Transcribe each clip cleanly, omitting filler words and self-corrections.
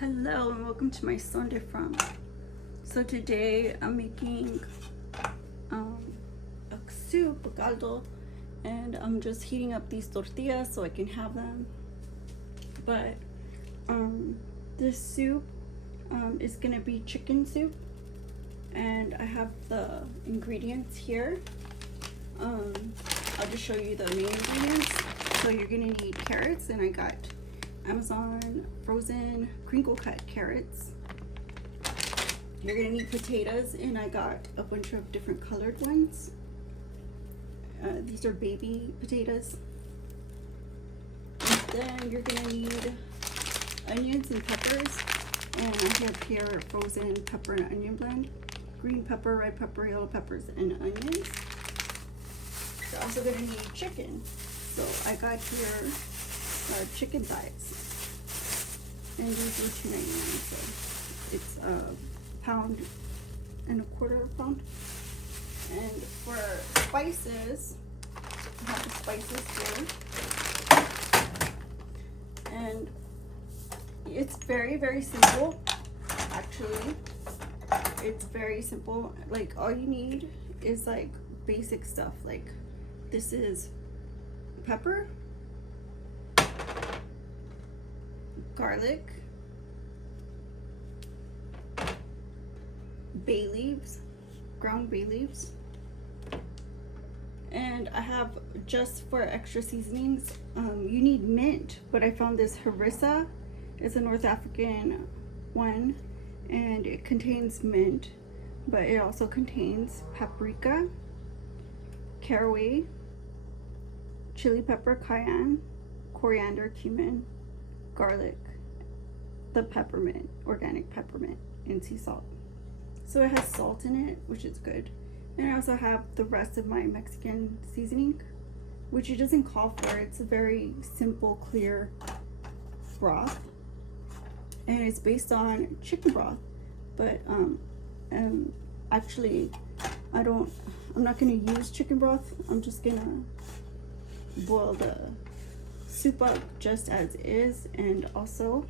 Hello and welcome to my Sunday from. So today I'm making a soup, a caldo, and I'm just heating up these tortillas so I can have them. But this soup is gonna be chicken soup, and I have the ingredients here. I'll just show you the main ingredients. So you're gonna need carrots, and I got Amazon frozen crinkle cut carrots. You're gonna need potatoes, and I got a bunch of different colored ones. These are baby potatoes. And then you're gonna need onions and peppers, and I have here frozen pepper and onion blend, green pepper, red pepper, yellow peppers, and onions. You're also gonna need chicken. So I got here chicken thighs, and these were $2.99, so it's a pound and a quarter pound. And for spices, I have the spices here, and it's very simple. Actually, it's very simple. Like, all you need is like basic stuff. Like, this is pepper, garlic, bay leaves, ground bay leaves, and I have, just for extra seasonings, you need mint, but I found this harissa. It's a North African one, and it contains mint, but it also contains paprika, caraway, chili pepper, cayenne, coriander, cumin, garlic, the peppermint, organic peppermint, and sea salt. So it has salt in it, which is good. And I also have the rest of my Mexican seasoning, which it doesn't call for. It's a very simple, clear broth, and it's based on chicken broth. But actually, I'm not gonna use chicken broth. I'm just gonna boil the soup up just as is, and also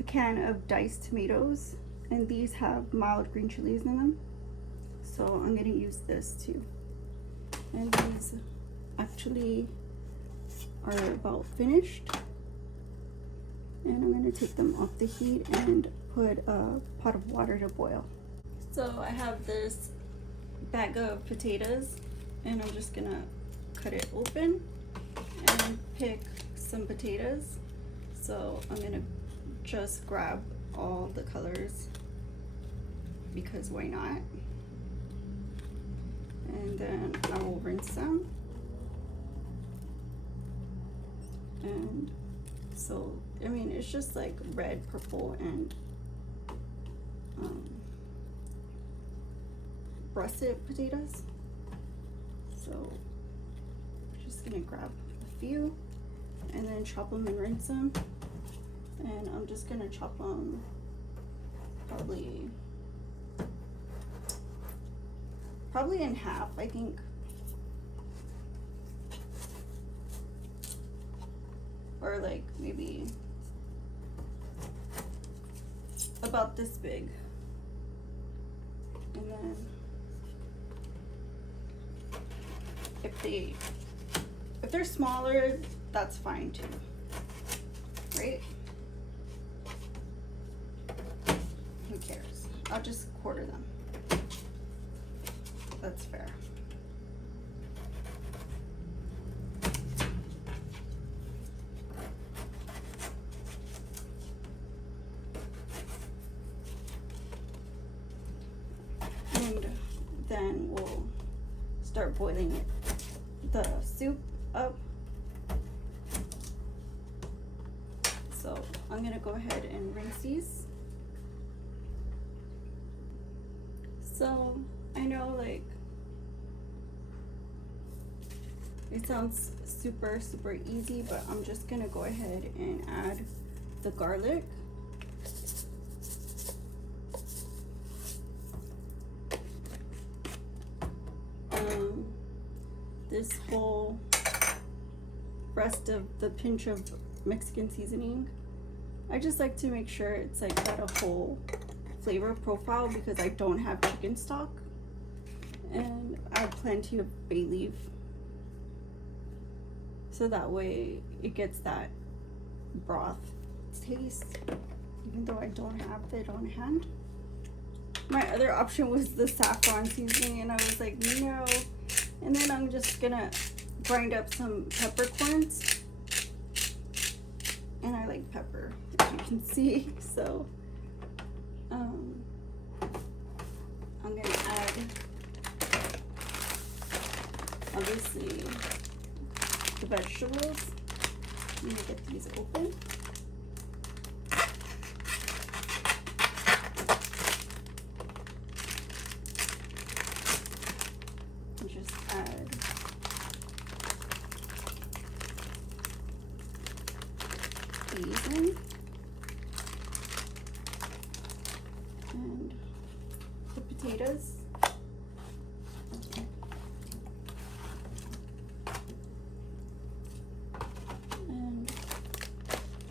a can of diced tomatoes, and these have mild green chilies in them, so I'm gonna use this too. And these actually are about finished, and I'm gonna take them off the heat and put a pot of water to boil. So I have this bag of potatoes, and I'm just gonna cut it open and pick some potatoes. So I'm gonna just grab all the colors, because why not? And then I will rinse them. And so, I mean, it's just like red, purple, and russet potatoes. So I'm just gonna grab a few and then chop them and rinse them. And I'm just gonna chop them probably in half, I think. Or like maybe about this big. And then if they're smaller, that's fine too, right? Who cares? I'll just quarter them. That's fair. And then we'll start boiling the soup up. So I'm gonna go ahead and rinse these. So I know, like, it sounds super easy, but I'm just gonna go ahead and add the garlic. This whole rest of the pinch of Mexican seasoning, I just like to make sure it's like got a whole flavor profile because I don't have chicken stock. And add plenty of bay leaf. So that way it gets that broth taste, even though I don't have it on hand. My other option was the saffron seasoning, and I was like, no. And then I'm just gonna grind up some peppercorns. And I like pepper, as you can see. So I'm gonna add, obviously, the vegetables. I'm gonna get these open. And just add these in. And the potatoes.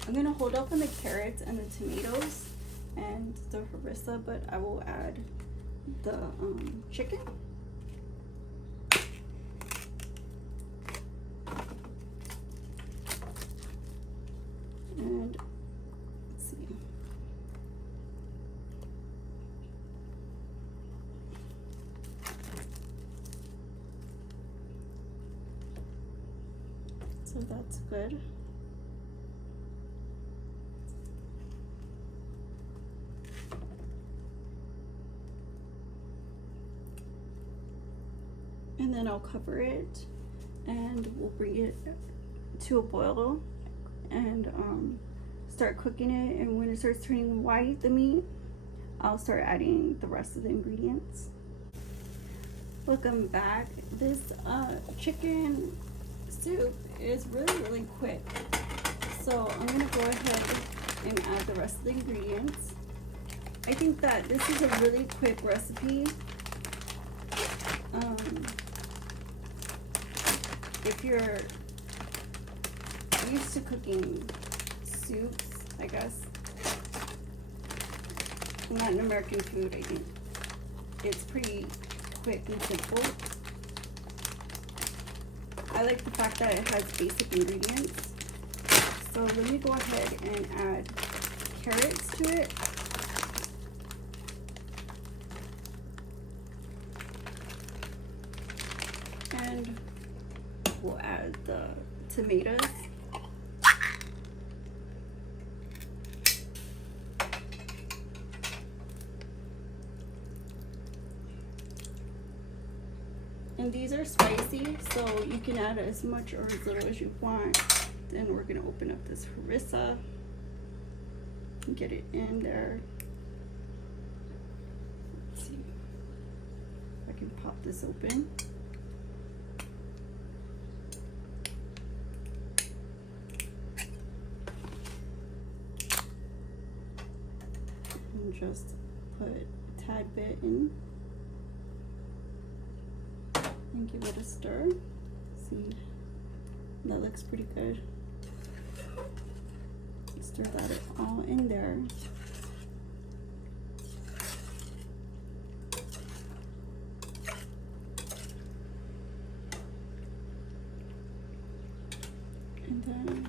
I'm gonna hold off on the carrots and the tomatoes and the harissa, but I will add the chicken. And let's see. So that's good. And then I'll cover it and we'll bring it to a boil and start cooking it. And when it starts turning white, the meat, I'll start adding the rest of the ingredients. Welcome back. This chicken soup is really quick. So I'm gonna go ahead and add the rest of the ingredients. I think that this is a really quick recipe. If you're used to cooking soups, I guess, Latin American food, I think it's pretty quick and simple. I like the fact that it has basic ingredients. So let me go ahead and add carrots to it. And we'll add the tomatoes. And these are spicy, so you can add as much or as little as you want. Then we're gonna open up this harissa and get it in there. Let's see if I can pop this open. And just put a tad bit in. And give it a stir. See, that looks pretty good. Stir that all in there. And then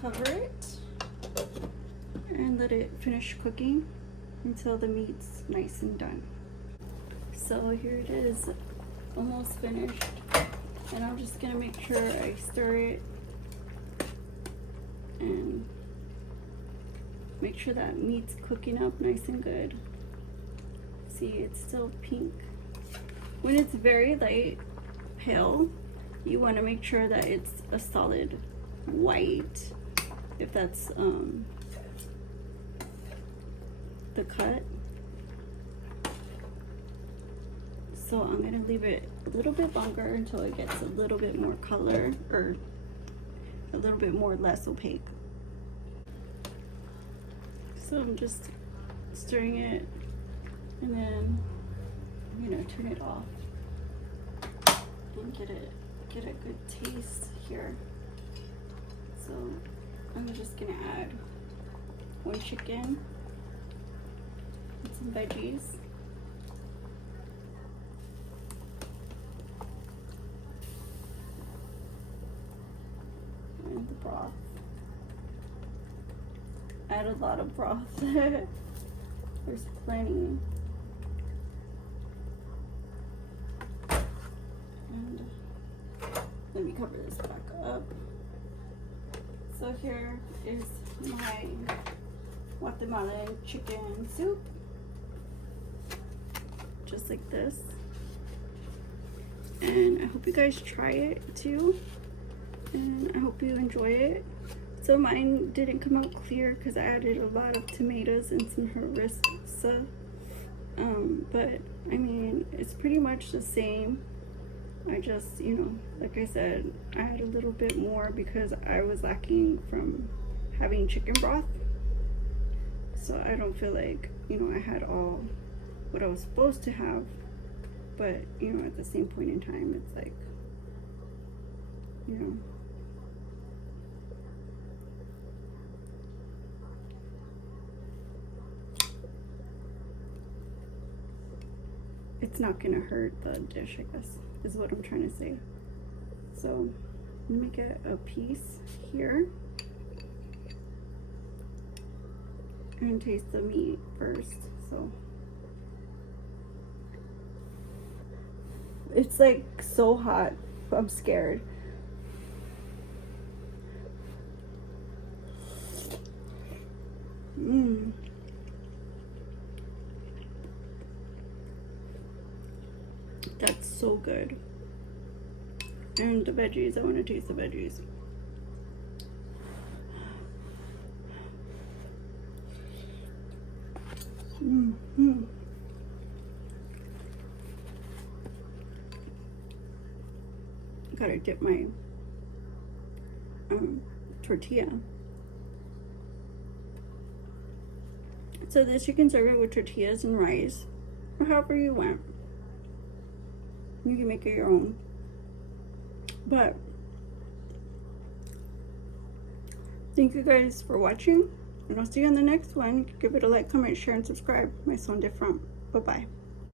cover it and let it finish cooking until the meat's nice and done. So here it is, almost finished, and I'm just gonna make sure I stir it and make sure that meat's cooking up nice and good. See, it's still pink. When it's very light pale, you want to make sure that it's a solid white, if that's the cut. So I'm gonna leave it a little bit longer until it gets a little bit more color, or a little bit more less opaque. So I'm just stirring it, and then I'm gonna turn it off and get a good taste here. So I'm just gonna add one chicken, and some veggies. And the broth. I had a lot of broth. There's plenty. And let me cover this back up. So here is my Guatemalan chicken soup. Just like this. And I hope you guys try it too. And I hope you enjoy it. So mine didn't come out clear because I added a lot of tomatoes and some harissa. But I mean, it's pretty much the same. I just, you know, like I said, I had a little bit more because I was lacking from having chicken broth. So I don't feel like, you know, I had all what I was supposed to have. But, you know, at the same point in time, it's like, you know. It's not gonna hurt the dish, I guess, is what I'm trying to say. So let me get a piece here and taste the meat first. So it's like so hot, I'm scared. That's so good. And the veggies, I want to taste the veggies. Gotta dip my tortilla. So this you can serve it with tortillas and rice, or however you want. You can make it your own. But thank you guys for watching, and I'll see you on the next one. Give it a like, comment, share, and subscribe. My son different. Bye bye.